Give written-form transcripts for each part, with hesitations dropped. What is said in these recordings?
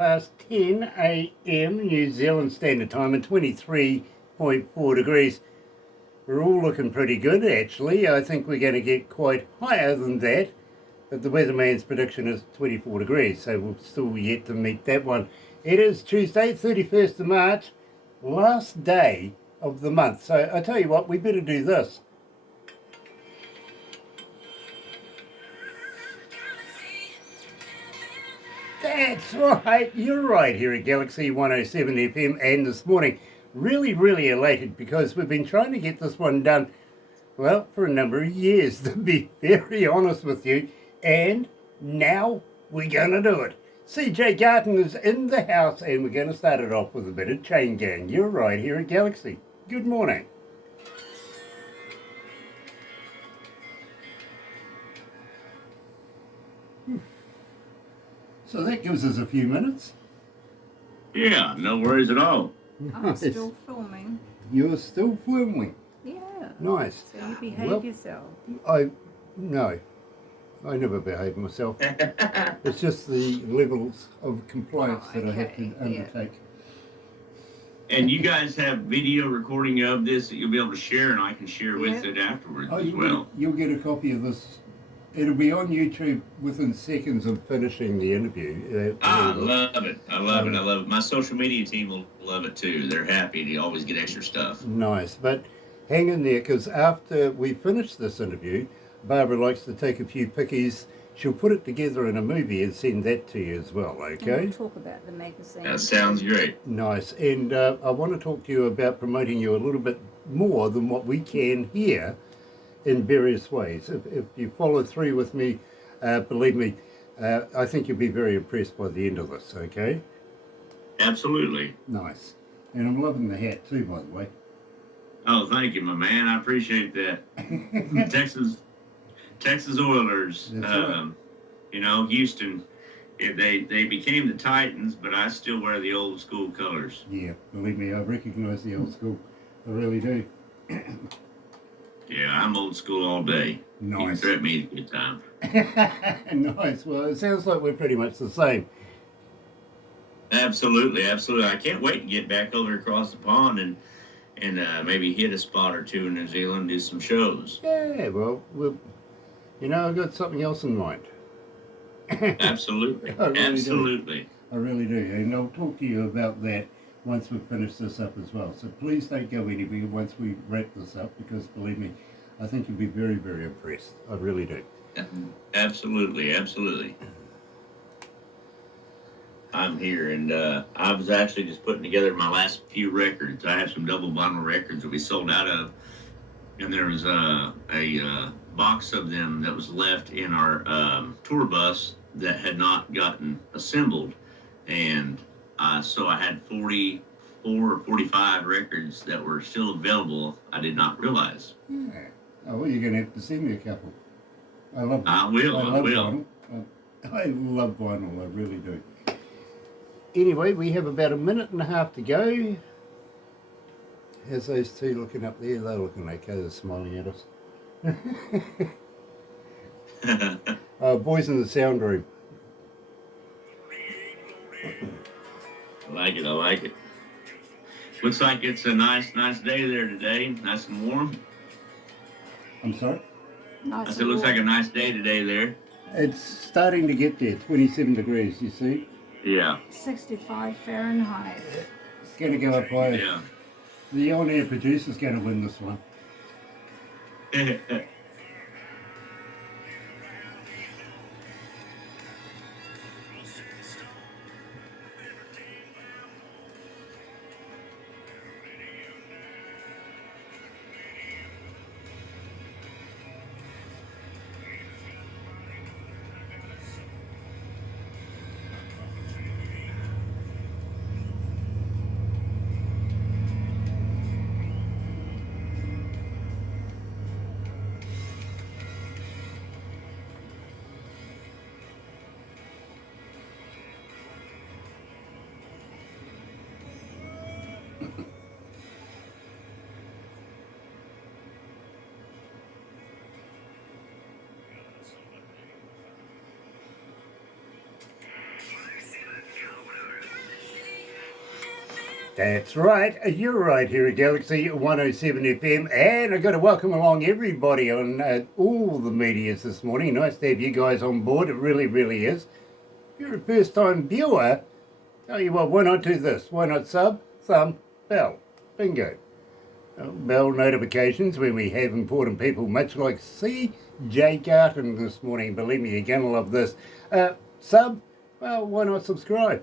Past 10 a.m. New Zealand Standard Time and 23.4 degrees. We're all looking pretty good, actually. I think we're going to get quite higher than that, but the weatherman's prediction is 24 degrees, so we'll still yet to meet that one. It is Tuesday, 31st of March, last day of the month. So I tell you what, we better do this. That's right, you're right here at Galaxy 107 FM, and this morning, really elated because we've been trying to get this one done, well, for a number of years, to be very honest with you, and now we're going to do it. C.J Garton is in the house, and we're going to start it off with a bit of Chain Gang. You're right here at Galaxy. Good morning. So that gives us a few minutes. Yeah, no worries at all. I'm still filming. You're still filming? Yeah. Nice. So you behave yourself. No, I never behave myself. It's just the levels of compliance that I have to undertake. And you guys have video recording of this that you'll be able to share, and I can share with it afterwards as well. You'll get a copy of this. It'll be on YouTube within seconds of finishing the interview. I love it. I love it. My social media team will love it too. They're happy to always get extra stuff. Nice. But hang in there, because after we finish this interview, Barbara likes to take a few pickies. She'll put it together in a movie and send that to you as well, okay? And we'll talk about the magazine. That sounds great. Nice. And I want to talk to you about promoting you a little bit more than what we can here in various ways. If you follow through with me, believe me, I think you'll be very impressed by the end of this, okay? Absolutely. Nice. And I'm loving the hat too, by the way. Oh, thank you, my man. I appreciate that. Texas Oilers, right. Houston, they became the Titans, but I still wear the old school colors. Yeah, believe me, I recognize the old school. I really do. Yeah, I'm old school all day. Nice. You can threaten me at a good time. Nice. Well, it sounds like we're pretty much the same. Absolutely. I can't wait to get back over across the pond and maybe hit a spot or two in New Zealand, do some shows. Yeah, well, I've got something else in mind. Absolutely. I really do. And I'll talk to you about that once we've finished this up as well. So please don't go anywhere once we wrap this up, because believe me, I think you'll be very impressed. I really do. Absolutely. I'm here, and I was actually just putting together my last few records. I have some double vinyl records that we sold out of, and there was a box of them that was left in our tour bus that had not gotten assembled, and so I had 44 or 45 records that were still available. I did not realize. Yeah. Oh, well, you're going to have to send me a couple. I love I will. vinyl. I love vinyl. I really do. Anyway, we have about a minute and a half to go. How's those two looking up there? They're looking okay. They're smiling at us. Boys in the sound room. I like it. Looks like it's a nice day there today. Nice and warm. I'm sorry? I said it looks like a nice day today there. It's starting to get there. 27 degrees, you see? Yeah. 65 Fahrenheit. It's going to go up higher. Yeah. The on-air producer's going to win this one. That's right, you're right here at Galaxy 107 FM, and I've got to welcome along everybody on all the medias this morning. Nice to have you guys on board, it really, really is. If you're a first time viewer, tell you what, why not do this? Why not sub, thumb, bell? Bingo. Bell notifications when we have important people, much like C.J Garton this morning. Believe me, you're going to love this. Sub, well, why not subscribe?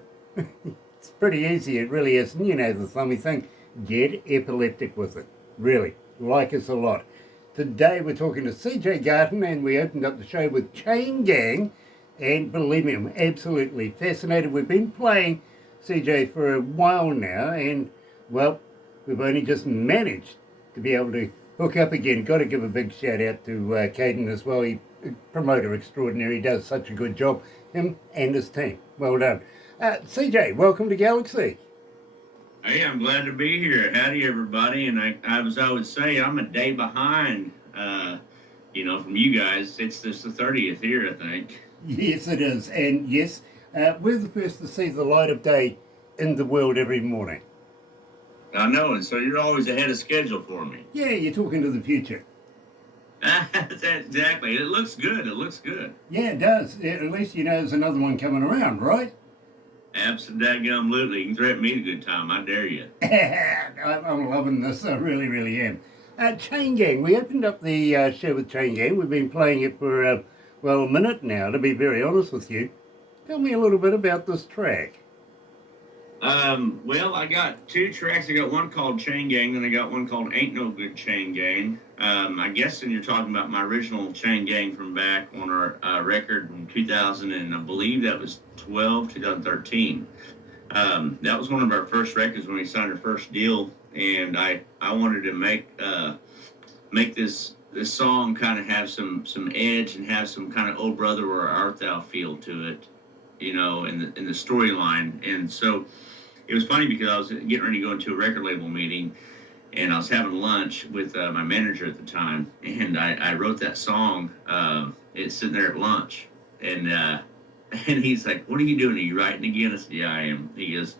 It's pretty easy, it really is. And you know the thummy thing, get epileptic with it. Really, like us a lot. Today we're talking to C.J Garton, and we opened up the show with Chain Gang, and believe me, I'm absolutely fascinated. We've been playing CJ for a while now, and well, we've only just managed to be able to hook up again. Got to give a big shout out to Caden as well. He promoter extraordinary. He does such a good job. Him and his team. Well done. CJ, welcome to Galaxy. Hey, I'm glad to be here. Howdy, everybody. And as I would say, I'm a day behind, from you guys. It's just the 30th here, I think. Yes, it is. And yes, we're the first to see the light of day in the world every morning. I know, and so you're always ahead of schedule for me. Yeah, you're talking to the future. Exactly. It looks good. It looks good. Yeah, it does. At least you know there's another one coming around, right? Absolutely. You can threaten me a good time. I dare you. I'm loving this. I really, really am. Chain Gang. We opened up the show with Chain Gang. We've been playing it for, a minute now, to be very honest with you. Tell me a little bit about this track. Well, I got two tracks. I got one called Chain Gang, then I got one called Ain't No Good Chain Gang. I guess then you're talking about my original Chain Gang from back on our record in 2000, and I believe that was 2013. That was one of our first records when we signed our first deal, and I wanted to make this song kind of have some edge and have some kind of old brother or art thou feel to it, in the storyline. And so it was funny because I was getting ready to go into a record label meeting, and I was having lunch with my manager at the time, and I wrote that song. It's sitting there at lunch, and he's like, "What are you doing? Are you writing again?" I said, "Yeah, I am." He goes,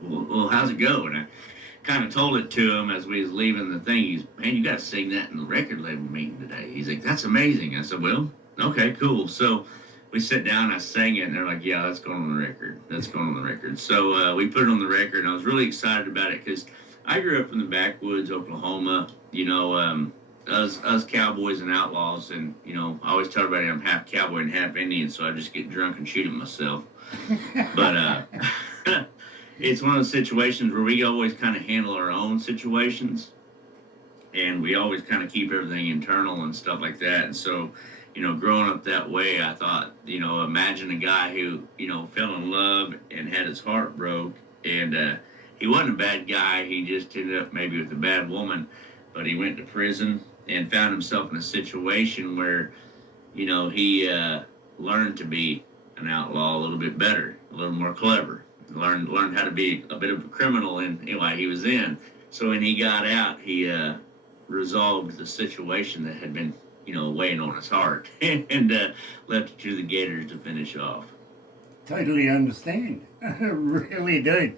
well, how's it go? And I kind of told it to him as we was leaving the thing. He's, "Man, you got to sing that in the record label meeting today." He's like, "That's amazing." I said, "Well, okay, cool." So we sat down, I sang it, and they're like, "Yeah, that's going on the record. That's going on the record." So we put it on the record, and I was really excited about it because I grew up in the backwoods, Oklahoma, us cowboys and outlaws, and, I always tell everybody I'm half cowboy and half Indian, so I just get drunk and shoot at myself. But it's one of those situations where we always kind of handle our own situations, and we always kind of keep everything internal and stuff like that. And so, growing up that way, I thought, imagine a guy who, fell in love and had his heart broke, and he wasn't a bad guy. He just ended up maybe with a bad woman, but he went to prison and found himself in a situation where, he learned to be an outlaw a little bit better, a little more clever, learned how to be a bit of a criminal while he was in. So when he got out, he resolved the situation that had been, weighing on his heart and left it to the Gators to finish off. Totally understand. I really do.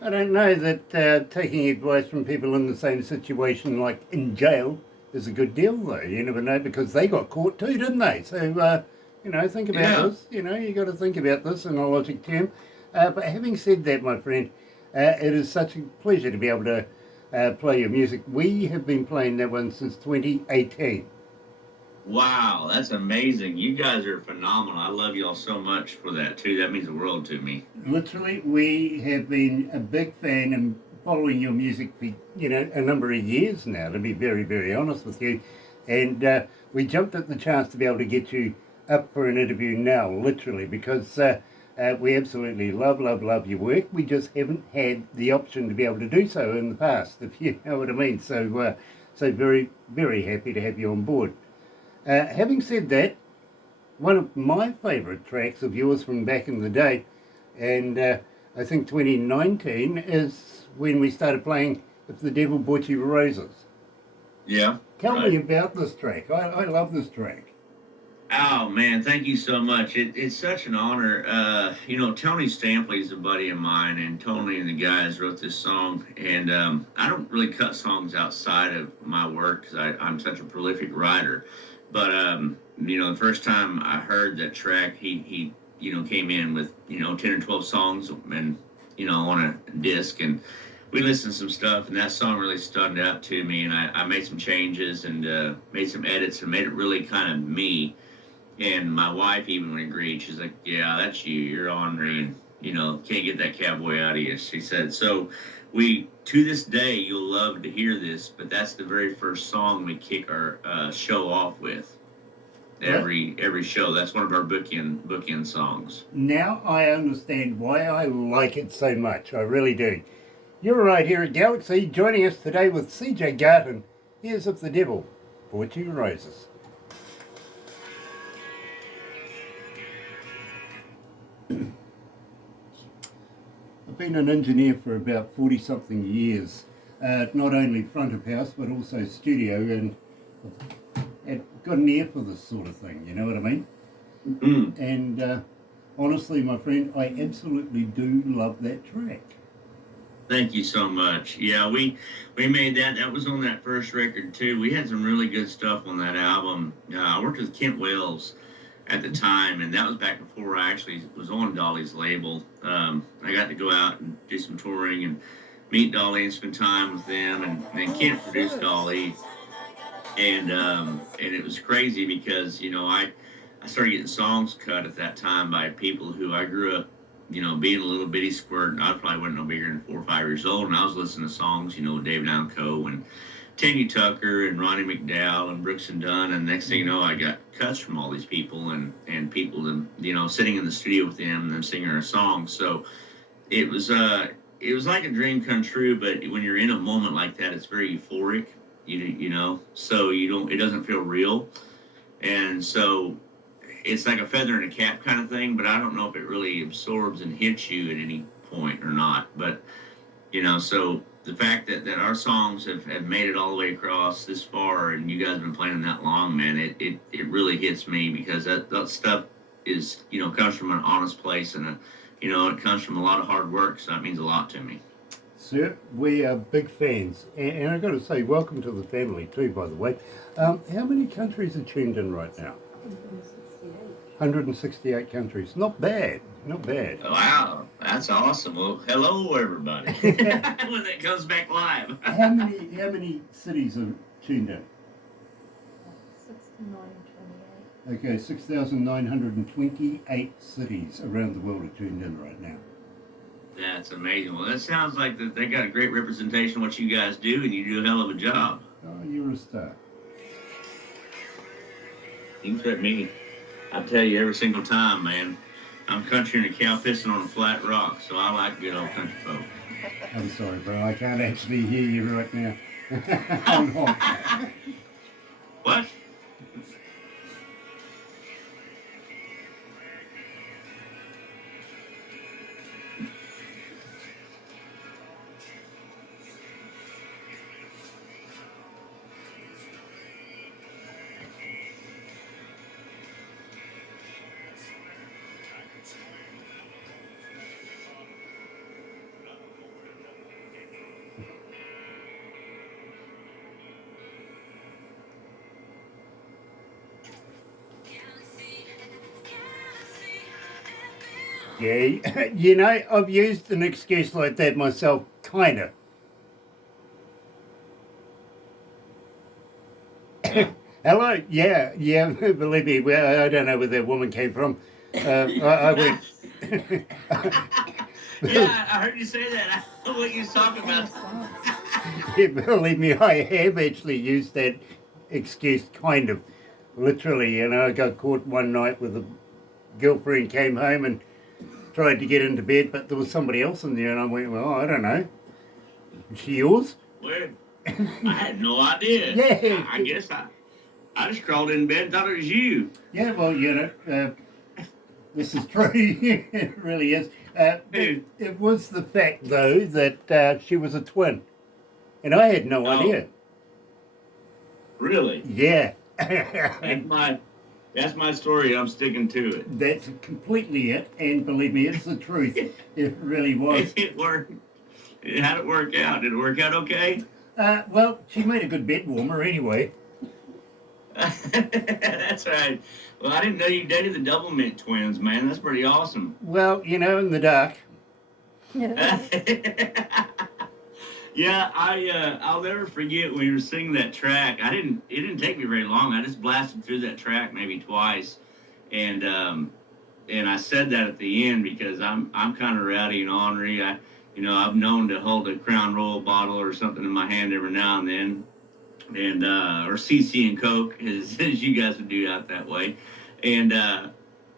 I don't know that taking advice from people in the same situation, like in jail, is a good deal, though. You never know, because they got caught too, didn't they? So, think about this. You got to think about this in a logic term. But having said that, my friend, it is such a pleasure to be able to play your music. We have been playing that one since 2018. Wow, that's amazing. You guys are phenomenal. I love y'all so much for that, too. That means the world to me. Literally, we have been a big fan and following your music for, a number of years now, to be very, very honest with you. And we jumped at the chance to be able to get you up for an interview now, literally, because we absolutely love your work. We just haven't had the option to be able to do so in the past, if you know what I mean. So very, very happy to have you on board. Having said that, one of my favourite tracks of yours from back in the day, and I think 2019, is when we started playing If the Devil Bought You Roses. Yeah. Tell me about this track. I love this track. Oh man, thank you so much. It's such an honor. Tony Stampley's a buddy of mine, and Tony and the guys wrote this song. And I don't really cut songs outside of my work because I'm such a prolific writer. But the first time I heard that track, he came in with 10 or 12 songs and on a disc, and we listened to some stuff, and that song really stood out to me. And I made some changes and made some edits and made it really kind of me. And my wife even agreed. She's like, "Yeah, that's you. You're ornery, and can't get that cowboy out of you." She said. So, we to this day, you'll love to hear this, but that's the very first song we kick our show off with. Every show. That's one of our bookend songs. Now I understand why I like it so much. I really do. You're right here at Galaxy, joining us today with C.J Garton. Here's Of the Devil for 2 Roses. I've been an engineer for about 40-something years, not only front of house but also studio, and I've got an ear for this sort of thing, you know what I mean? Mm-hmm. And honestly, my friend, I absolutely do love that track. Thank you so much. Yeah, we made that. That was on that first record too. We had some really good stuff on that album. I worked with Kent Wells at the time, and that was back before I actually was on Dolly's label. I got to go out and do some touring and meet Dolly and spend time with them, and Kent produced Dolly, and it was crazy because I started getting songs cut at that time by people who I grew up being a little bitty squirt. I probably wasn't no bigger than 4 or 5 years old, and I was listening to songs David Allan Coe and Tanya Tucker and Ronnie McDowell and Brooks and Dunn, and next thing you know, I got cuts from all these people and people sitting in the studio with them and them singing our songs. So it was like a dream come true. But when you're in a moment like that, it's very euphoric, so it doesn't feel real, and so it's like a feather in a cap kind of thing. But I don't know if it really absorbs and hits you at any point or not. But so the fact that our songs have made it all the way across this far, and you guys have been playing them that long, man, it really hits me because that stuff is comes from an honest place, and it comes from a lot of hard work, so that means a lot to me. Sir, we are big fans, and I've got to say, welcome to the family too, by the way. How many countries are tuned in right now? 168 countries. Not bad. Not bad. Wow, that's awesome. Well, hello everybody. When it comes back live. How many cities are tuned in? 6928. Okay, 6,928 cities around the world are tuned in right now. That's amazing. Well, that sounds like that they got a great representation of what you guys do, and you do a hell of a job. Oh, you're a star. You can threat me. I tell you every single time, man. I'm country and a cow pissing on a flat rock, so I like good old country folk. I'm sorry, bro. I can't actually hear you right now. Hold on. What? Yeah, I've used an excuse like that myself, kind of. Hello? Yeah, believe me, well, I don't know where that woman came from. I went... Yeah, I heard you say that. I know what you're talking about. Yeah, believe me, I have actually used that excuse, kind of. Literally, I got caught one night with a girlfriend, came home and tried to get into bed, but there was somebody else in there, and I went, well, I don't know. Is she yours? Well, I had no idea. Yeah. I guess I just crawled in bed and thought it was you. Yeah, well, this is true. It really is. It was the fact, though, that she was a twin, and I had no idea. Really? Yeah. That's my story. I'm sticking to it. That's completely it, and believe me, it's the truth. It really was. It worked. How'd it work out? Did it work out okay? Well, she made a good bed warmer anyway. That's right. Well, I didn't know you dated the Double Mint twins, man. That's pretty awesome. Well, in the dark. Yeah, I'll never forget when you were singing that track. It didn't take me very long. I just blasted through that track maybe twice, and I said that at the end because I'm kind of rowdy and ornery. I'm known to hold a Crown Royal bottle or something in my hand every now and then, and or CC and Coke as you guys would do out that way, and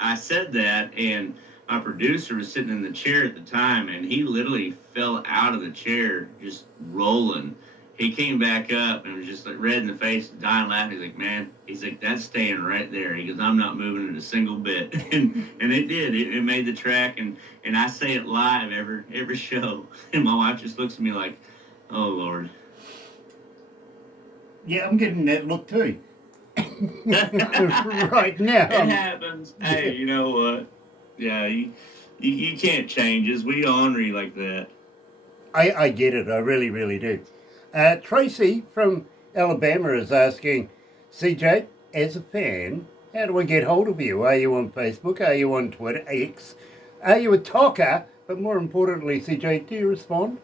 I said that, and my producer was sitting in the chair at the time, and he literally fell out of the chair, just rolling. He came back up and was just like red in the face, dying laughing. He's like, "Man," he's like, "that's staying right there." He goes, "I'm not moving it a single bit," and it did. It made the track, and I say it live every show, and my wife just looks at me like, "Oh Lord." Yeah, I'm getting that look too. Right now. It happens. Hey, you know what? Yeah, you can't change us. We honor you like that. I get it. I really, really do. Tracy from Alabama is asking, CJ, as a fan, how do I get hold of you? Are you on Facebook? Are you on Twitter? X? Are you a talker? But more importantly, CJ, do you respond?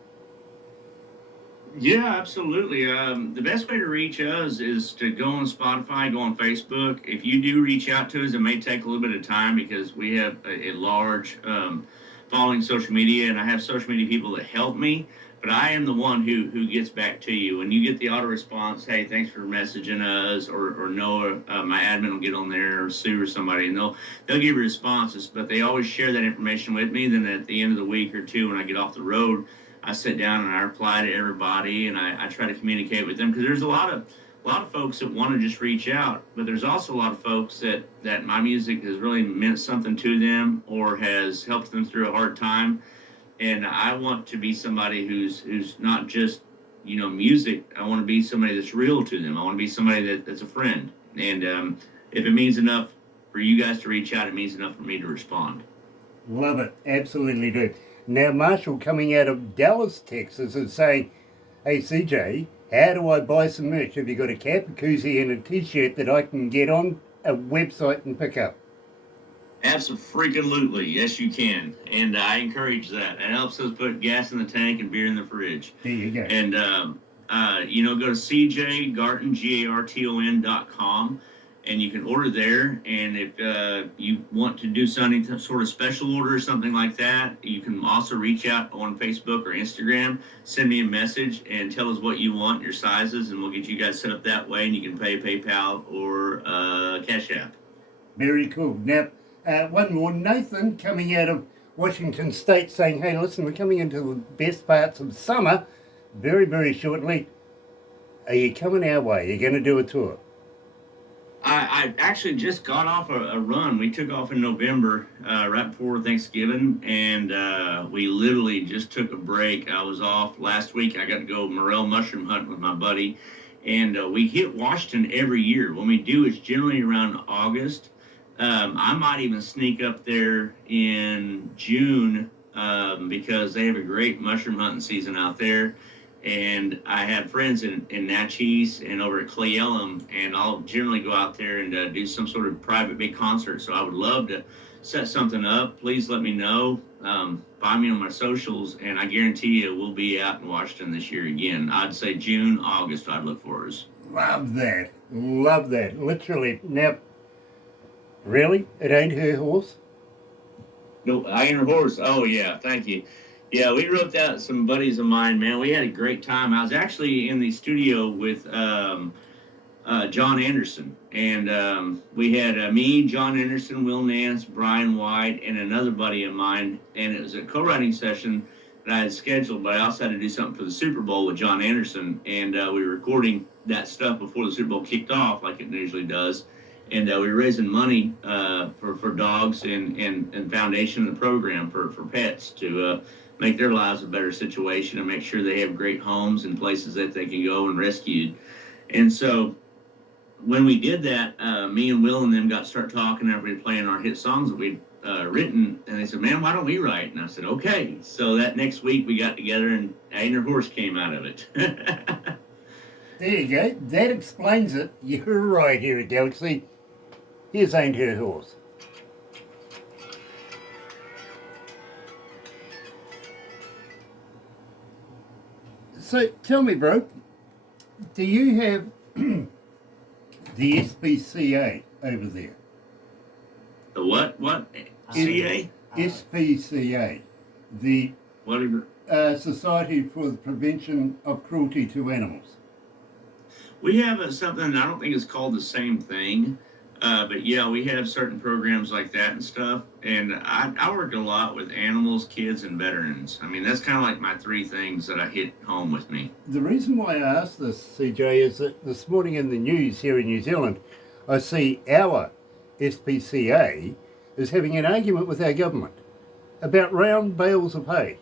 Yeah, absolutely. The best way to reach us is to go on Spotify, go on Facebook. If you do reach out to us, it may take a little bit of time because we have a large following social media, and I have social media people that help me. But I am the one who gets back to you. When you get the auto response, hey, thanks for messaging us, or Noah, my admin will get on there, or Sue or somebody, and they'll give you responses. But they always share that information with me. Then at the end of the week or two, when I get off the road, I sit down and I reply to everybody, and I try to communicate with them because there's a lot of folks that want to just reach out, but there's also a lot of folks that my music has really meant something to them or has helped them through a hard time, and I want to be somebody who's not just music. I want to be somebody that's real to them. I want to be somebody that's a friend, and if it means enough for you guys to reach out, it means enough for me to respond. Love it. Absolutely do. Now, Marshall coming out of Dallas, Texas is saying, hey, CJ, how do I buy some merch? Have you got a cap, a koozie, and a t-shirt that I can get on a website and pick up? Absolutely, yes, you can, and I encourage that. It helps us put gas in the tank and beer in the fridge. There you go. And go to CJ Garton GARTON.com, and you can order there. And if you want to do something sort of special order or something like that, you can also reach out on Facebook or Instagram. Send me a message and tell us what you want, your sizes, and we'll get you guys set up that way. And you can pay PayPal or Cash App. Very cool. Now, one more, Nathan coming out of Washington State saying, hey, listen, we're coming into the best parts of summer very, very shortly. Are you coming our way? Are you going to do a tour? I actually just got off a run. We took off in November, right before Thanksgiving, and we literally just took a break. I was off last week. I got to go morel mushroom hunting with my buddy, and we hit Washington every year. When we do, it's generally around August. I might even sneak up there in June because they have a great mushroom hunting season out there. And I have friends in Natchez and over at Cle Elum, and I'll generally go out there and do some sort of private big concert. So I would love to set something up. Please let me know. Find me on my socials, and I guarantee you we'll be out in Washington this year again. I'd say June, August, I'd look for us. Love that. Love that. Literally. Now, really? It ain't her horse? No, I ain't her horse. Oh, yeah. Thank you. Yeah, we wrote that, some buddies of mine, man. We had a great time. I was actually in the studio with John Anderson. And we had me, John Anderson, Will Nance, Brian White, and another buddy of mine. And it was a co-writing session that I had scheduled, but I also had to do something for the Super Bowl with John Anderson. And we were recording that stuff before the Super Bowl kicked off, like it usually does. And we were raising money for dogs and foundation of the program for pets to make their lives a better situation and make sure they have great homes and places that they can go and rescued. And so when we did that, me and Will and them got start talking after we playing our hit songs that we'd written, and they said, "Man, why don't we write?" And I said, "Okay." So that next week we got together, and Ain't Her Horse came out of it. There you go. That explains it. You're right here at Galaxy. Here's Ain't Her Horse. So tell me, bro, do you have the SPCA over there? The what? What? CA? SPCA, the Whatever. Society for the Prevention of Cruelty to Animals. We have something, I don't think it's called the same thing, but yeah, we have certain programs like that and stuff. And I worked a lot with animals, kids, and veterans. I mean, that's kind of like my three things that I hit home with me. The reason why I asked this, CJ, is that this morning in the news here in New Zealand, I see our SPCA is having an argument with our government about round bales of hay.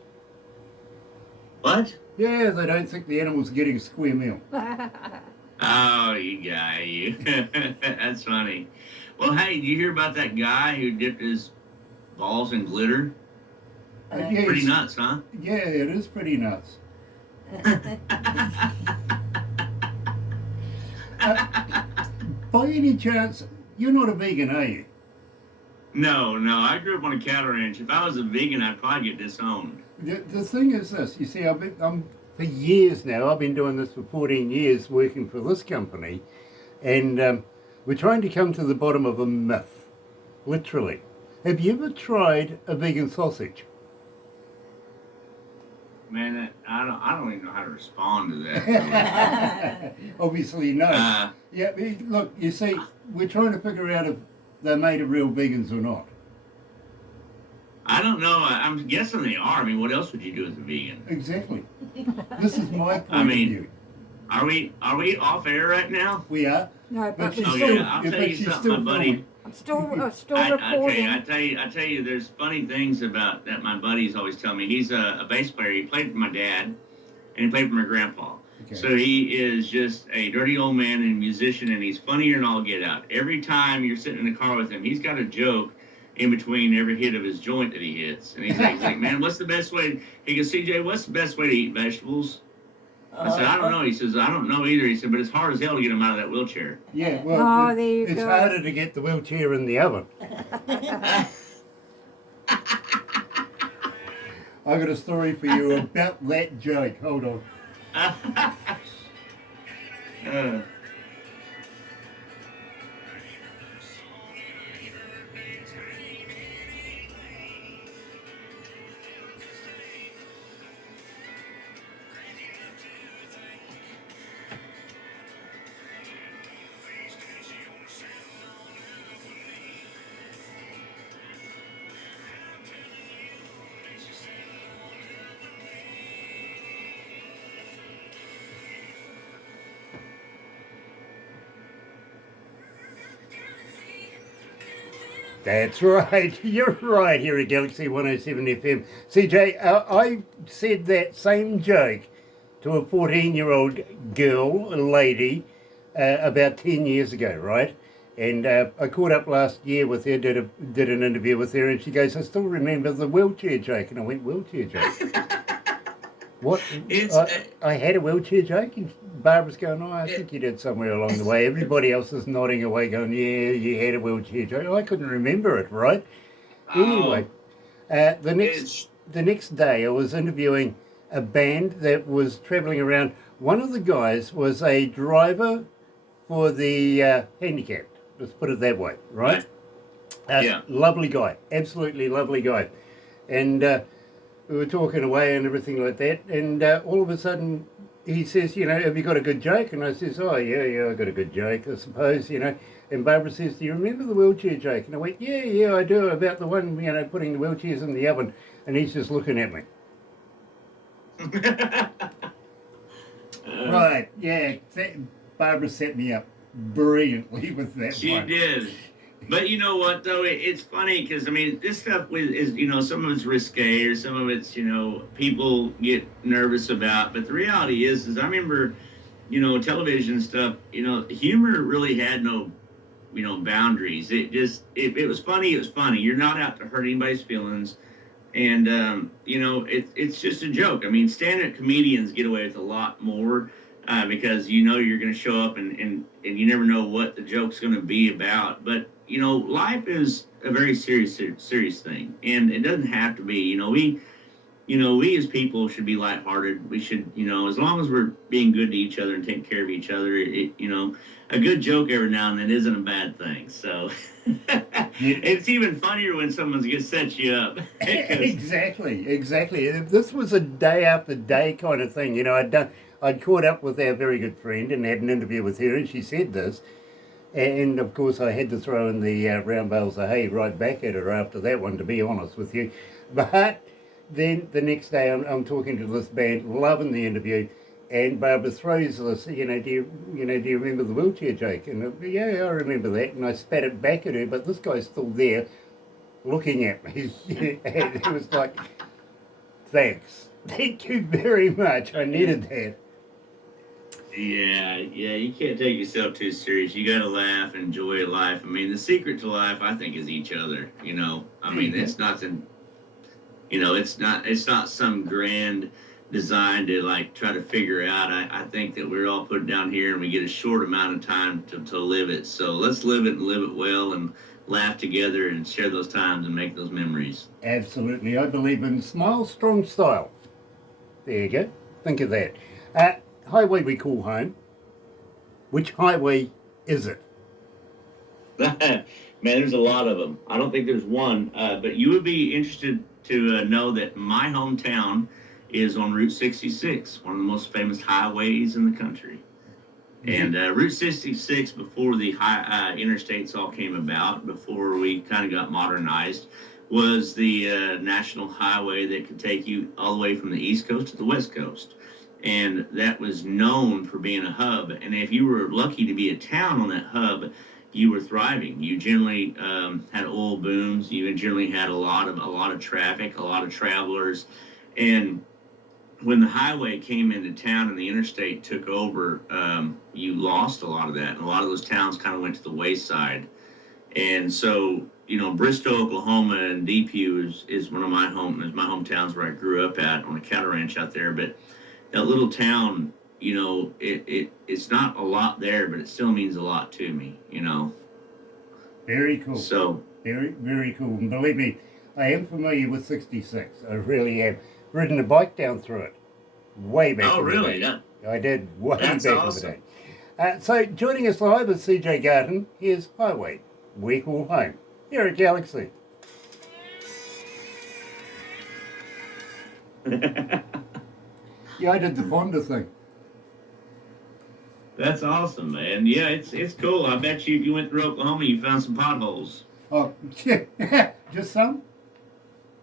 What? Yeah, they don't think the animals are getting a square meal. Oh, you guy, you. That's funny. Well, hey, did you hear about that guy who dipped his balls in glitter? Yes. Pretty nuts, huh? Yeah, it is pretty nuts. By any chance, you're not a vegan, are you? No, I grew up on a cattle ranch. If I was a vegan, I'd probably get disowned. The thing is this, you see, for years now, I've been doing this for 14 years, working for this company, and we're trying to come to the bottom of a myth, literally. Have you ever tried a vegan sausage? Man, I don't even know how to respond to that. Obviously, no. Yeah, look, you see, we're trying to figure out if they're made of real vegans or not. I don't know. I'm guessing they are. I mean, what else would you do as a vegan? Exactly. This is my point I mean, of view. Are we off air right now? We are. No, but she's we're Oh still, yeah, I'll tell you she's something, still my buddy. filming. I'm still Okay, recording. I tell you, there's funny things about that. My buddies always tell me. He's a bass player. He played for my dad, and he played for my grandpa. Okay. So he is just a dirty old man and musician, and he's funnier than all get out. Every time you're sitting in the car with him, he's got a joke in between every hit of his joint that he hits. And he's like, man, what's the best way? He goes, CJ, what's the best way to eat vegetables? I said, I don't know. He says, I don't know either. He said, but it's hard as hell to get him out of that wheelchair. Yeah, well, there you it's go. harder to get the wheelchair in the oven. I got a story for you about that joke. Hold on. That's right. You're right here at Galaxy 107 FM. CJ, I said that same joke to a 14-year-old girl, a lady, about 10 years ago, right? And I caught up last year with her, did an interview with her, and she goes, I still remember the wheelchair joke. And I went, wheelchair joke? What? I had a wheelchair joke? And Barbara's going, oh, I think you did somewhere along the way. Everybody else is nodding away going, yeah, you had a wheelchair joke. I couldn't remember it, right? Anyway, the next day I was interviewing a band that was travelling around. One of the guys was a driver for the handicapped, let's put it that way, right? Yeah. Lovely guy, absolutely lovely guy. And we were talking away and everything like that, and all of a sudden he says, you know, have you got a good joke? And I says, oh, yeah, I got a good joke, I suppose, you know. And Barbara says, do you remember the wheelchair joke? And I went, yeah, I do, about the one, you know, putting the wheelchairs in the oven. And he's just looking at me. Right, yeah, Barbara set me up brilliantly with that She one. did. But you know what, though? It's funny because, I mean, this stuff is, you know, some of it's risque or some of it's, you know, people get nervous about. But the reality is I remember television stuff, humor really had no, boundaries. It was funny. It was funny. You're not out to hurt anybody's feelings. And, it's just a joke. I mean, stand-up comedians get away with a lot more because you're going to show up and you never know what the joke's going to be about. But, life is a very serious thing. And it doesn't have to be. We as people should be lighthearted. We should, as long as we're being good to each other and taking care of each other, a good joke every now and then isn't a bad thing. So it's even funnier when someone gets set you up. Exactly. This was a day after day kind of thing. I'd caught up with our very good friend and had an interview with her, and she said this. And of course, I had to throw in the round bales of hay right back at her after that one, to be honest with you. But then the next day, I'm talking to this band, loving the interview, and Barbara throws this, do you remember the wheelchair joke? And yeah, I remember that. And I spat it back at her, but this guy's still there, looking at me, and it was like, thanks, thank you very much. I needed that. Yeah, you can't take yourself too serious. You got to laugh, enjoy life. I mean, the secret to life, I think, is each other. I mean, it's nothing. It's not some grand design to like try to figure out. I think that we're all put down here and we get a short amount of time to live it. So let's live it and live it well and laugh together and share those times and make those memories. Absolutely. I believe in smile, strong style. There you go. Think of that. Highway we call home. Which highway is it? Man, there's a lot of them. I don't think there's one, but you would be interested to know that my hometown is on Route 66, one of the most famous highways in the country. And Route 66, before the interstates all came about, before we kind of got modernized, was the national highway that could take you all the way from the East Coast to the West Coast. And that was known for being a hub. And if you were lucky to be a town on that hub, you were thriving. You generally had oil booms. You generally had a lot of traffic, a lot of travelers. And when the highway came into town and the interstate took over, you lost a lot of that. And a lot of those towns kind of went to the wayside. And so, Bristow, Oklahoma, and Depew is one of my hometowns where I grew up at on a cattle ranch out there. But that little town, it's not a lot there, but it still means a lot to me, Very cool. So very, very cool. And believe me, I am familiar with 66. I really am. Ridden a bike down through it. Way back. Oh, really? Yeah. I did. Way That's back awesome. in the day. So joining us live is C.J Garton. Here's Highway we call home. Here at Galaxy. Yeah, I did the Fonda thing. That's awesome, man. Yeah, it's cool. I bet you if you went through Oklahoma, you found some potholes. Oh, just some?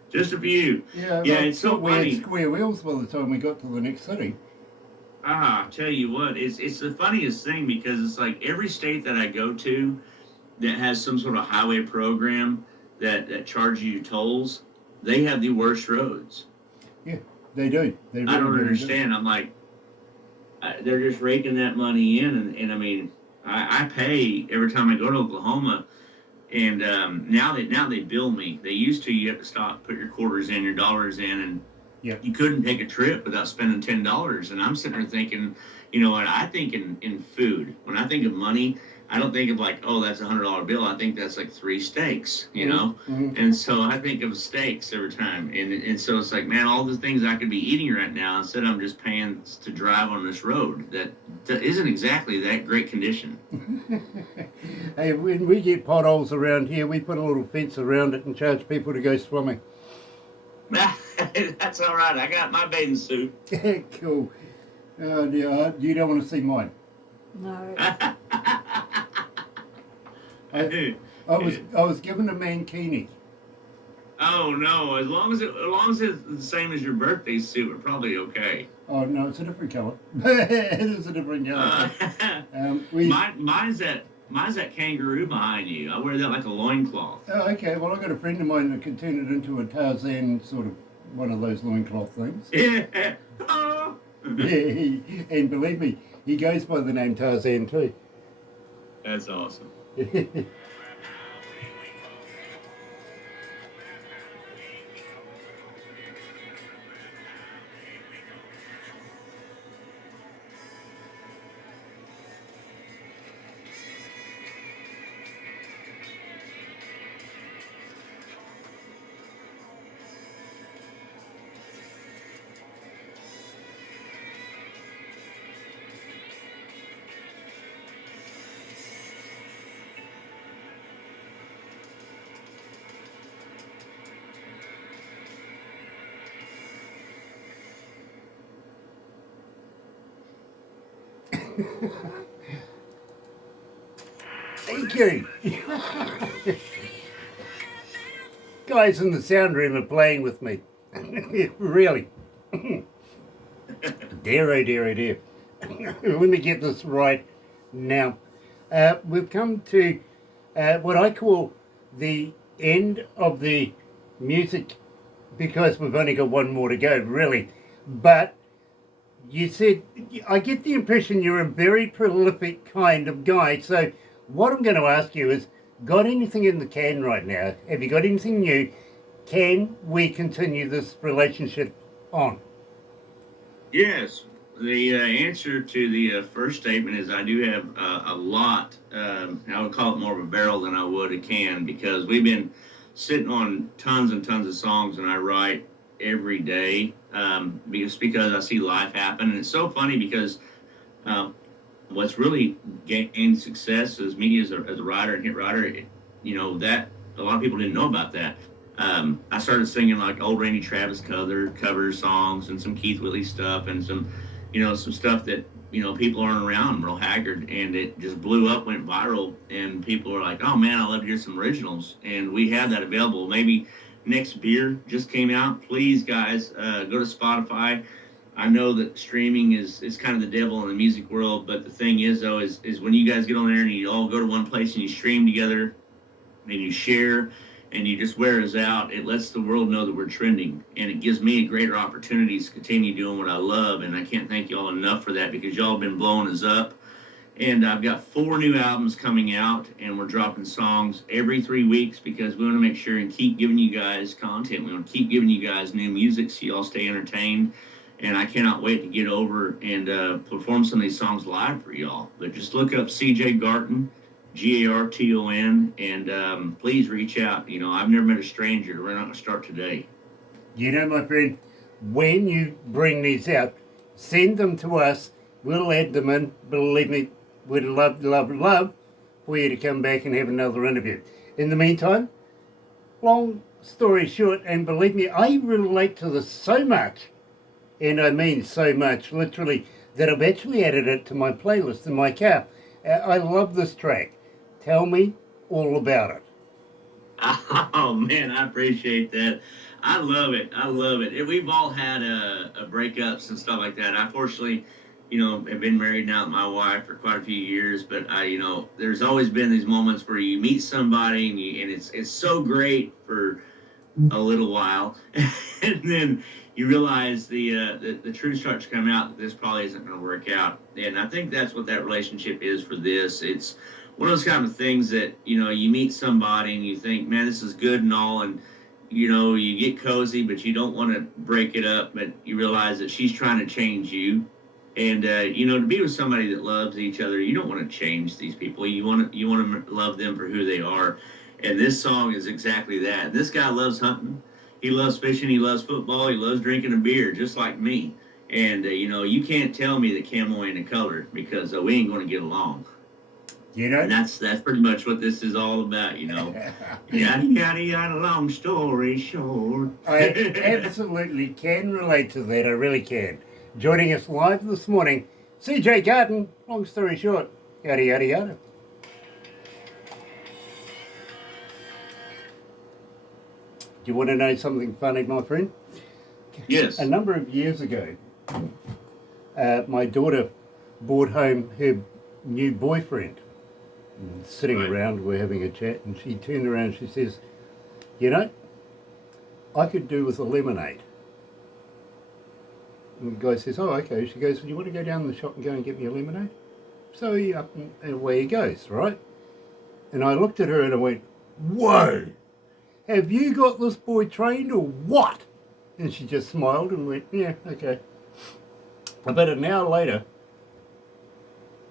Just a few. Yeah, it's so we had funny. square wheels by the time we got to the next city. I tell you what, it's the funniest thing because it's like every state that I go to that has some sort of highway program that charges you tolls, they have the worst roads. Yeah, they do. They really, I don't really understand. do. I'm like, they're just raking that money in, and I mean, I pay every time I go to Oklahoma, and now they bill me. They used to, you have to stop, put your quarters in, your dollars in, and you couldn't take a trip without spending $10. And I'm sitting there thinking, what I think in food. When I think of money, I don't think of like, oh, that's $100 bill. I think that's like 3 steaks, Mm-hmm. And so I think of steaks every time. And so it's like, man, all the things I could be eating right now, instead I'm just paying to drive on this road that isn't exactly that great condition. Hey, when we get potholes around here, we put a little fence around it and charge people to go swimming. That's all right. I got my bathing suit. Cool. You don't want to see mine. No. I was given a mankini. Oh no! As long as it's the same as your birthday suit, we're probably okay. Oh no, it's a different color. It is a different color. Mine's that kangaroo behind you. I wear that like a loincloth. Oh, okay. Well, I've got a friend of mine that can turn it into a Tarzan sort of one of those loincloth things. Yeah. Oh, And believe me, he goes by the name Tarzan too. That's awesome. Thank you. Guys in the sound room are playing with me. Really. Dear, oh dear, oh dear. Let me get this right now. We've come to what I call the end of the music because we've only got one more to go, really. But you said, I get the impression you're a very prolific kind of guy. So what I'm going to ask you is, got anything in the can right now? Have you got anything new? Can we continue this relationship on? Yes. The answer to the first statement is I do have a lot. I would call it more of a barrel than I would a can because we've been sitting on tons and tons of songs, and I write every day because I see life happen. And it's so funny because what's really gained success as me as a writer and hit writer, that a lot of people didn't know about that. I started singing like old Randy Travis cover songs and some Keith Whitley stuff and some stuff that, people aren't around, Merle Haggard, and it just blew up, went viral, and people were like, oh man, I love to hear some originals. And we have that available. Maybe Next Beer just came out. Please, guys, go to Spotify. I know that streaming is kind of the devil in the music world, but the thing is, though, is when you guys get on there and you all go to one place and you stream together and you share and you just wear us out, it lets the world know that we're trending, and it gives me greater opportunities to continue doing what I love, and I can't thank y'all enough for that because y'all have been blowing us up. And I've got 4 new albums coming out, and we're dropping songs every 3 weeks because we want to make sure and keep giving you guys content. We want to keep giving you guys new music so y'all stay entertained. And I cannot wait to get over and perform some of these songs live for y'all. But just look up C.J Garton, Garton, and please reach out. I've never met a stranger. We're not going to start today. My friend, when you bring these out, send them to us. We'll add them in. Believe me, we'd love for you to come back and have another interview. In the meantime, long story short, and believe me, I relate to this so much, and I mean so much, literally, that I've actually added it to my playlist in my car. I love this track. Tell me all about it. Oh man, I appreciate that. I love it. I love it. And we've all had breakups and stuff like that. I fortunately, have been married now with my wife for quite a few years. But there's always been these moments where you meet somebody and it's so great for a little while, and then you realize the truth starts to come out that this probably isn't going to work out. And I think that's what that relationship is for this. It's one of those kind of things that you meet somebody and you think, man, this is good and all, and you get cozy, but you don't want to break it up. But you realize that she's trying to change you, and to be with somebody that loves each other, you don't want to change these people. You want to love them for who they are. And this song is exactly that. This guy loves hunting. He loves fishing. He loves football. He loves drinking a beer, just like me. And, you can't tell me that camo ain't a color because we ain't going to get along. And that's pretty much what this is all about, Yada, yada, yada, long story short. I absolutely can relate to that. I really can. Joining us live this morning, C.J Garton, long story short, yada, yada, yada. Do you want to know something funny, my friend? Yes. A number of years ago, my daughter brought home her new boyfriend. And sitting around, we're having a chat, and she turned around and she says, I could do with a lemonade. And the guy says, oh, okay. She goes, well, you want to go down the shop and go and get me a lemonade? So he up and away he goes, right? And I looked at her and I went, whoa, have you got this boy trained or what? And she just smiled and went, yeah, okay. About an hour later,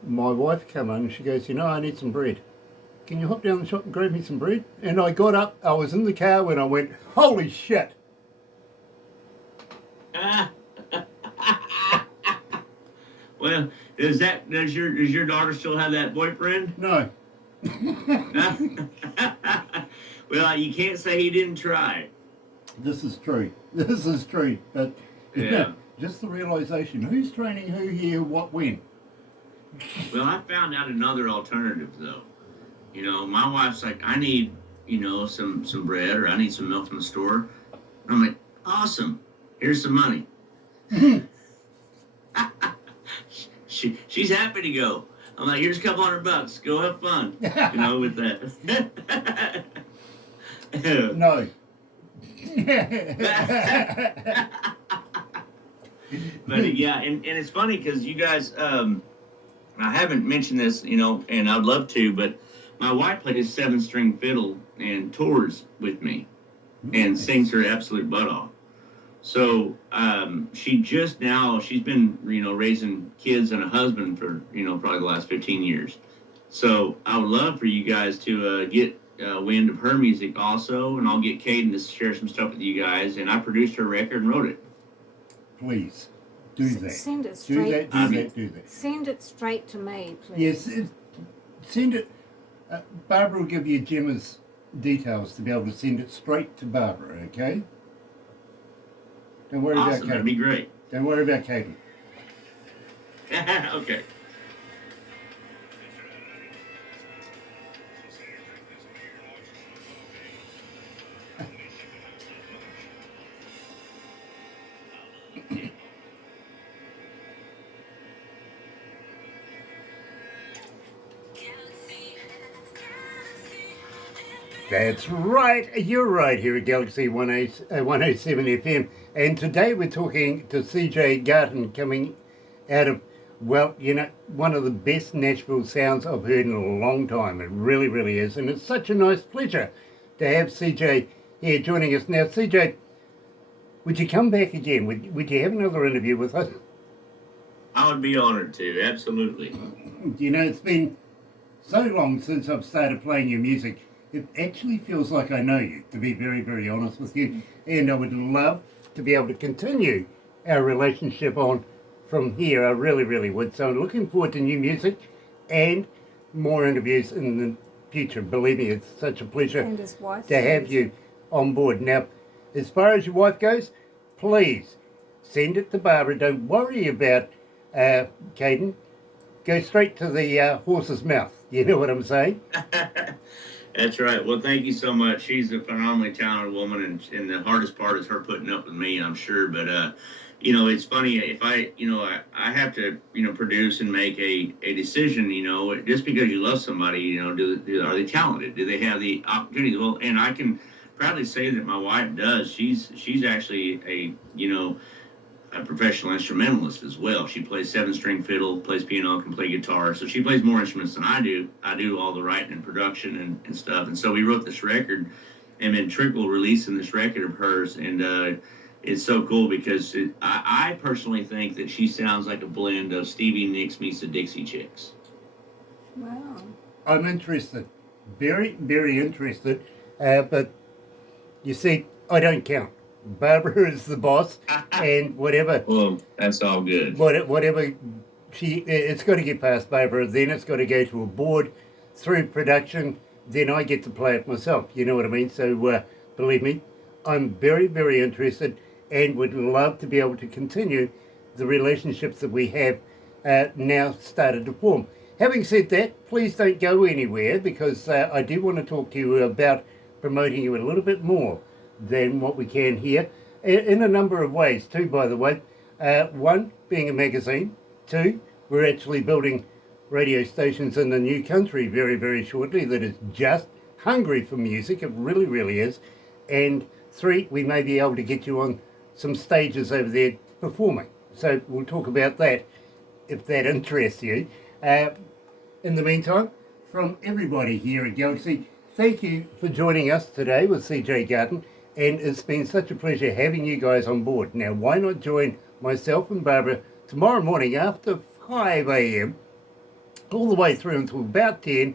my wife came on and she goes, you know, I need some bread. Can you hop down the shop and grab me some bread? And I got up, I was in the car when I went, holy shit. Well, does your daughter still have that boyfriend? No. Well, you can't say he didn't try. This is true. This is true. But Yeah. just the realization, who's training who here, what, when? Well, I found out another alternative though. You know, my wife's like, I need, you know, some bread or I need some milk from the store. And I'm like, awesome. Here's some money. She's happy to go. I'm like, here's a couple $100. Go have fun. You know, with that. No. But yeah, and it's funny because you guys, I haven't mentioned this, you know, and I'd love to, but my wife plays 7-string fiddle and tours with me and sings her absolute butt off. So she's been, you know, raising kids and a husband for, you know, probably the last 15 years. So I would love for you guys to get wind of her music also, and I'll get Caden to share some stuff with you guys. And I produced her record and wrote it. Please, do that. Send it Do straight. that, do that. Send it straight to me, please. Yes, send it. Barbara will give you Gemma's details to be able to send it straight to Barbara, okay? Don't worry Awesome, about that'd be Katie. great. Don't worry about Katie. Okay. That's right, you're right here at Galaxy 107 FM. And today we're talking to C.J Garton coming out of, well, you know, one of the best Nashville sounds I've heard in a long time. It really, really is. And it's such a nice pleasure to have C.J here joining us. Now, C.J, would you come back again? Would you have another interview with us? I would be honored to, absolutely. You know, it's been so long since I've started playing your music. It actually feels like I know you, to be very, very honest with you. And I would love to be able to continue our relationship on from here. I really, really would. So I'm looking forward to new music and more interviews in the future. Believe me, it's such a pleasure And his wife. to have you on board. Now, as far as your wife goes, please send it to Barbara. Don't worry about Caden. Go straight to the horse's mouth. You know what I'm saying? That's right. Well, thank you so much. She's a phenomenally talented woman, and the hardest part is her putting up with me, I'm sure. But, you know, it's funny, if I have to, you know, produce and make a decision, you know, just because you love somebody, you know, are they talented? Do they have the opportunity? Well, and I can proudly say that my wife does. She's actually a professional instrumentalist as well. She plays 7-string fiddle, plays piano, can play guitar. So she plays more instruments than I do. I do all the writing and production and stuff. And so we wrote this record, and then Trickle releasing this record of hers. And it's so cool because I personally think that she sounds like a blend of Stevie Nicks meets the Dixie Chicks. Wow. I'm interested. Very, very interested. But you see, I don't count. Barbara is the boss, and whatever. Well, that's all good. Whatever it's got to get past Barbara. Then it's got to go to a board through production. Then I get to play it myself. You know what I mean? So believe me, I'm very, very interested, and would love to be able to continue the relationships that we have now started to form. Having said that, please don't go anywhere because I do want to talk to you about promoting you a little bit more than what we can here, in a number of ways too, by the way. One, being a magazine. Two, we're actually building radio stations in the new country very, very shortly that is just hungry for music. It really, really is. And three, we may be able to get you on some stages over there performing. So we'll talk about that if that interests you. In the meantime, from everybody here at Galaxy, thank you for joining us today with C.J Garton, and it's been such a pleasure having you guys on board. Now, why not join myself and Barbara tomorrow morning after 5 a.m. all the way through until about 10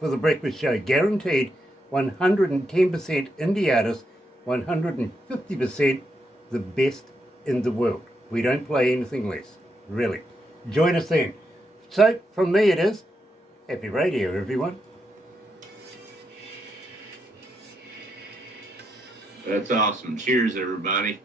for the breakfast show. Guaranteed 110% indie artists, 150% the best in the world. We don't play anything less, really. Join us then. So, from me it is, happy radio, everyone. That's awesome. Cheers, everybody.